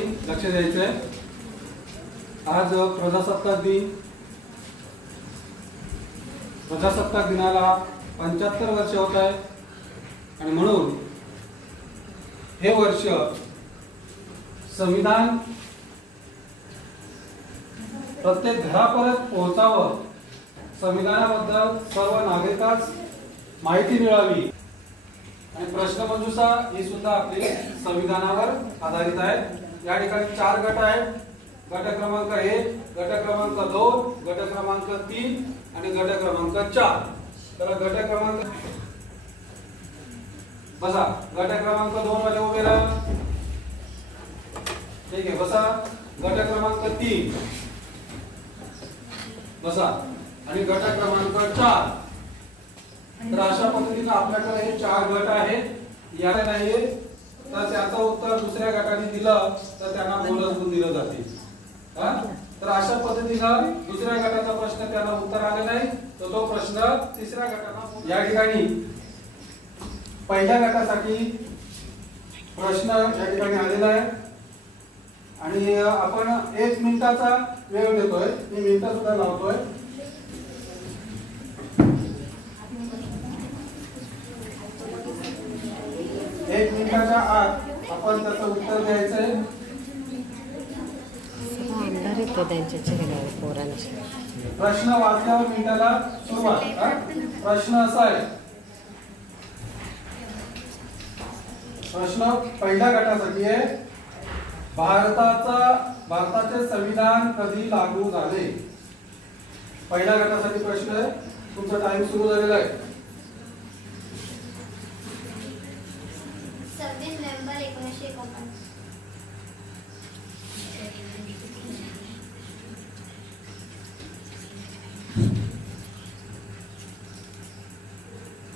लक्ष द्यायचंय. आज प्रजासत्ताक दिन. प्रजासत्ताक दिनाला पंच्याहत्तर वर्ष होत आहे. आणि म्हणून हे वर्ष संविधान प्रत्येक घरापर्यंत पोहोचावं संविधानाबद्दल सर्व नागरिकांस माहिती मिळावी. आणि प्रश्नमंजुषा ही सुद्धा आपली संविधानावर आधारित आहे. या ठिकाणी चार गट आहेत. गट क्रमांक एक गट क्रमांक दोन गट क्रमांक तीन आणि गट क्रमांक चार. तर गट क्रमांक बसा. गट क्रमांक दोन मध्ये उभे राहा. ठीक आहे बसा. गट क्रमांक तीन. बसा. आणि गट क्रमांक चार. तर अशा पद्धतीने आपल्याकडे हे चार गट आहेत. या नाहीये तर त्याचं उत्तर दुसऱ्या गटाने दिलं तर त्यांना बोनस गुण दिलं जाते हा? तर अशा पद्धतीनं दुसऱ्या गटाचा प्रश्न त्यांना उत्तर आले नाही तर तो प्रश्न तिसऱ्या गटाला या ठिकाणी पहिल्या गटासाठी प्रश्न या ठिकाणी आलेला आहे. आणि आपण एक मिनिटाचा वेळ देतोय मी मिनिट सुद्धा लावतोय. एक मिनिटाच्या आत आपण त्याचं उत्तर द्यायचंय. प्रश्न वाचल्यावर मिनिटाला सुरुवात? प्रश्न असा आहे. प्रश्न पहिल्या गटासाठी आहे. भारताचा भारताचे संविधान कधी लागू झाले? पहिल्या गटासाठी प्रश्न आहे. तुमचा टाइम सुरू झालेला आहे.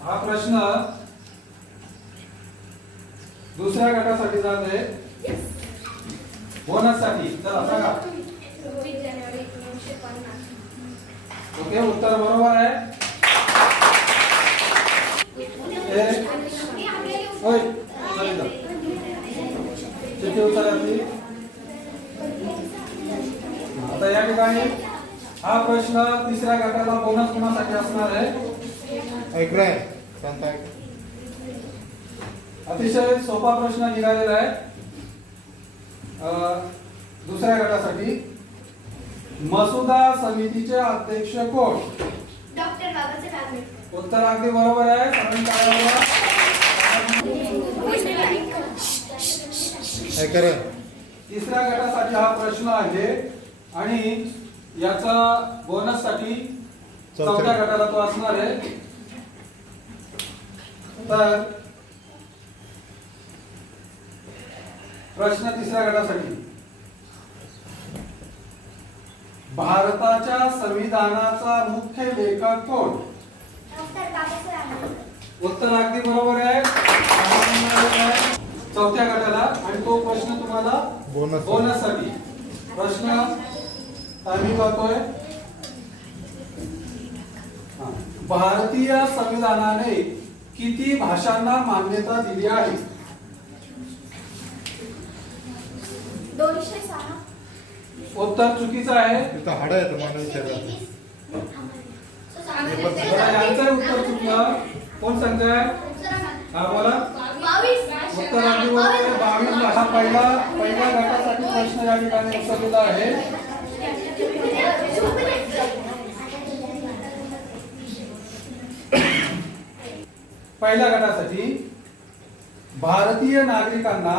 हा प्रश्न दुसऱ्या गटासाठी जात. आहे बोनससाठी चला सांगा. सव्वीस जानेवारी एकोणीसशे पन्नास. ओके उत्तर बरोबर आहे. आता या ठिकाणी हा प्रश्न तिसऱ्या गटाला बोनस कोणासाठी असणार आहे? ऐकलाय. अतिशय सोपा प्रश्न निघालेला आहे. अं, दुसऱ्या गटासाठी. मसुदा समितीचे अध्यक्ष कोण? डॉक्टर बाबासाहेब आंबेडकर. उत्तर अगदी बरोबर आहे? तिसऱ्या गटासाठी हा प्रश्न आहे आणि याचा बोनससाठी चौथ्या. गटाला तो असणार आहे. तर प्रश्न तिसऱ्या गटासाठी. भारताच्या संविधानाचा मुख्य लेखक कोण? डॉक्टर बाबासाहेब आंबेडकर. उत्तर अगदी बरोबर आहे. चौथ्या गटाला आणि तो प्रश्न तुम्हाला बोनस. बोनससाठी प्रश्न आम्ही पाहतोय. हा. भारतीय संविधानाने किती भाषांना मान्यता दिली आहे? उत्तर चुकीचं आहे. हाड आहे उत्तर चुकलं कोण सांगताय? हा बोला. बावीस उत्तर बावीस पहिला पहिल्या गटासाठी प्रश्न या ठिकाणी उचललेला आहे पहिल्या गटासाठी भारतीय नागरिकांना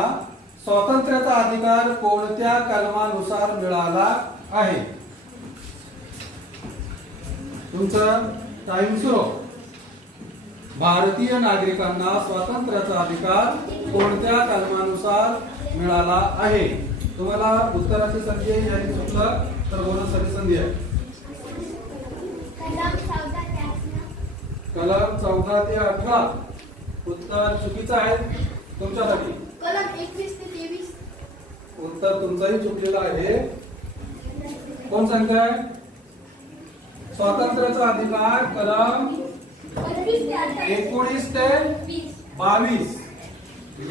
स्वातंत्र्याचा अधिकार कोणत्या कलमानुसार मिळाला आहे? तुमचं टाइम सुरू. भारतीय नागरिकांना स्वातंत्र्याचा अधिकार कोणत्या कलमानुसार मिळाला आहे? तुम्हाला उत्तराची संधी आहे यांनी चुकलं तर बोनससाठी संधी आहे. कलम चौदा ते अठरा. उत्तर चुकीचं आहे तुमच्यासाठी. कलम एकवीस ते तेवीस. उत्तर तुमचंही चुकलेलं आहे. कोण सांगताय? स्वातंत्र्याचा अधिकार कलम एकोणीस ते वीस. बावीस.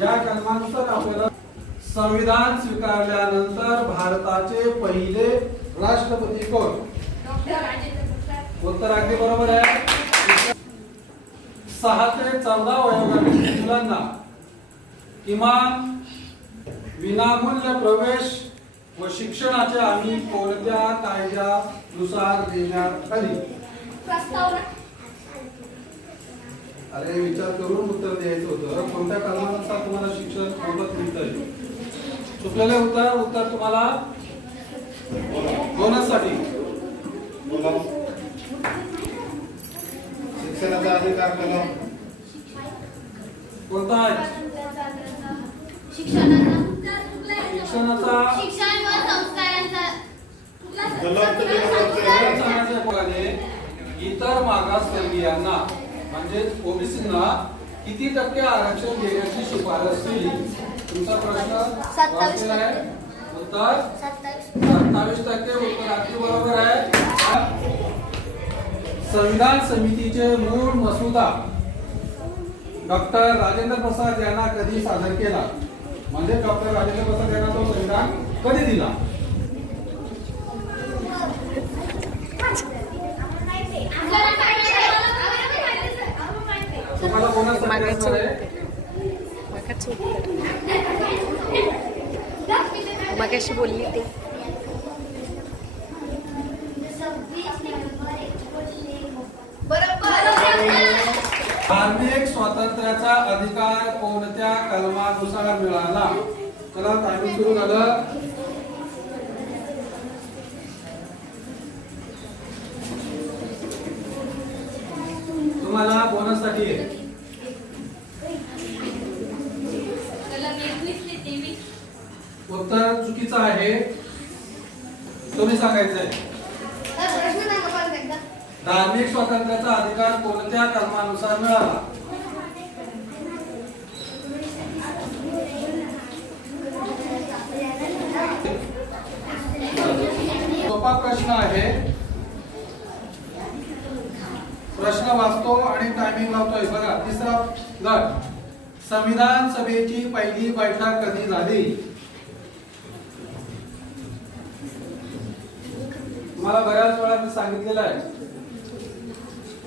या कलमानुसार आपल्याला संविधान स्वीकारल्यानंतर भारताचे पहिले राष्ट्रपती कोण? उत्तर अगदी बरोबर आहे. सहा ते चौदा वयोगटातील मुलांना किमान विनामूल्य प्रवेश व शिक्षणाचे आम्ही कोणत्या कायद्यानुसार देण्यात आली? प्रस्ताव अरे विचार करून उत्तर द्यायचं होतं. कोणत्या कलमानुसार तुम्हाला शिक्षण मोफत मिळतंय? चुकलेले उत्तर? उत्तर तुम्हाला बोनससाठी शिक्षणाचा अधिकार कलम. कोणता आहे? शिक्षणाचा शिक्षणाचा शिक्षण व संस्कारांचा इतर मागासवर्गीयांना म्हणजेच ओबीसीना किती टक्के आरक्षण देण्याची शिफारस केली तुमचा प्रश्न सत्तावीस वाचलेला आहे. उत्तर? सत्तावीस टक्के उत्तर अगदी बरोबर आहे. संविधान समितीचे मूळ मसुदा डॉक्टर राजेंद्र प्रसाद यांना कधी सादर केला? म्हणजे डॉक्टर राजेंद्र प्रसाद यांना तो संविधान कधी दिला आपल्याला माहिती आहे. आम्हाला माहिती आहे. आम्हाला माहिती आहे. तुम्हाला कोणासाठी मागायचं उत्तर मागायचं उत्तर मागाशी बोलली ते धार्मिक स्वातंत्र्याचा अधिकार कोणत्या कलमानुसार मिळाला? चला टायमिंग सुरू झालं. तुम्हाला बोनससाठी उत्तर चुकीचं आहे. तुम्ही सांगायचंय. धार्मिक स्वातंत्र्याचा अधिकार कोणत्या कलमानुसार मिळाला? सोपा प्रश्न आहे. प्रश्न वाचतो आणि टायमिंग लावतोय. बघा तिसरा गट. संविधान सभेची पहिली बैठक कधी झाली? तुम्हाला बऱ्याच वेळा मी सांगितलेलं आहे.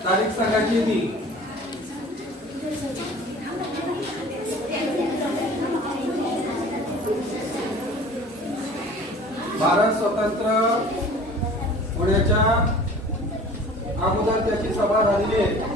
तारीख सांगायची मी. भारत स्वतंत्र होण्याच्या अगोदर त्याची सभा झालेली आहे.